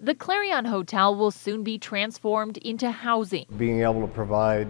The Clarion Hotel will soon be transformed into housing. Being able to provide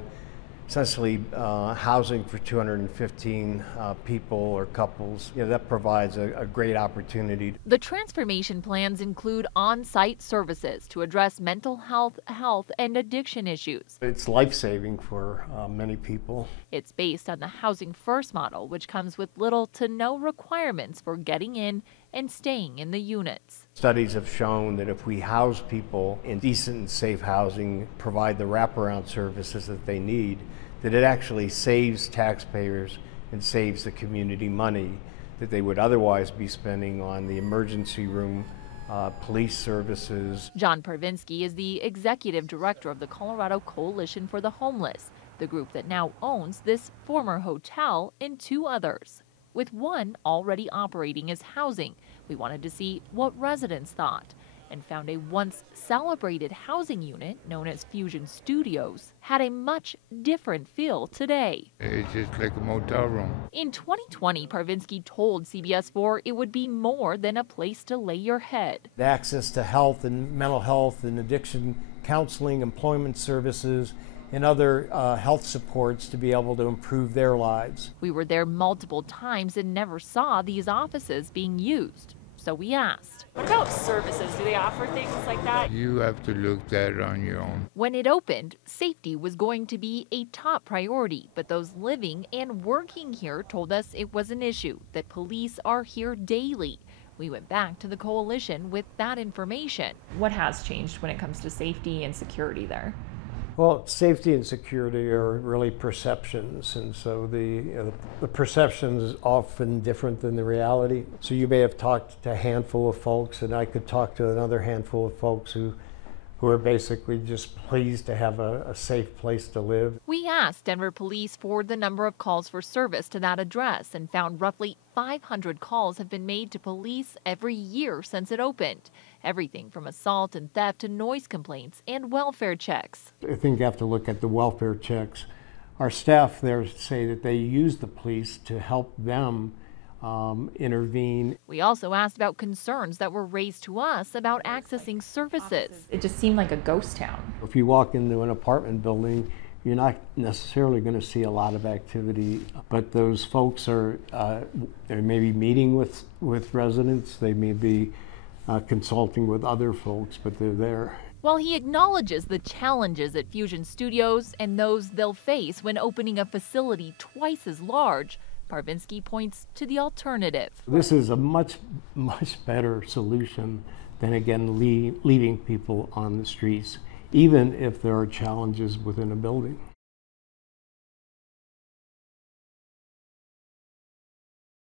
essentially housing for 215 people or couples, that provides a great opportunity. The transformation plans include on-site services to address mental health, and addiction issues. It's life-saving for many people. It's based on the Housing First model, which comes with little to no requirements for getting in and staying in the units. Studies have shown that if we house people in decent and safe housing, provide the wraparound services that they need, that it actually saves taxpayers and saves the community money that they would otherwise be spending on the emergency room, police services. John Parvinsky is the executive director of the Colorado Coalition for the Homeless, the group that now owns this former hotel and two others. With one already operating as housing, we wanted to see what residents thought and found a once celebrated housing unit known as Fusion Studios had a much different feel today. It's just like a motel room. In 2020, Parvinsky told CBS 4 it would be more than a place to lay your head. The access to health and mental health and addiction counseling, employment services, and other health supports to be able to improve their lives. We were there multiple times and never saw these offices being used. So we asked. What about services? Do they offer things like that? You have to look at it on your own. When it opened, safety was going to be a top priority, but those living and working here told us it was an issue, that police are here daily. We went back to the coalition with that information. What has changed when it comes to safety and security there? Well, safety and security are really perceptions, and so the perception is often different than the reality. So you may have talked to a handful of folks, and I could talk to another handful of folks who are basically just pleased to have a safe place to live. We asked Denver police for the number of calls for service to that address and found roughly 500 calls have been made to police every year since it opened. Everything from assault and theft to noise complaints and welfare checks. I think you have to look at the welfare checks. Our staff there say that they use the police to help them intervene. We also asked about concerns that were raised to us about accessing services. It just seemed like a ghost town. If you walk into an apartment building, you're not necessarily going to see a lot of activity, but those folks are they may be meeting with residents, they may be consulting with other folks, but they're there. While he acknowledges the challenges at Fusion Studios and those they'll face when opening a facility twice as large, Parvinsky points to the alternative. This is a much better solution than, again, leaving people on the streets, even if there are challenges within a building.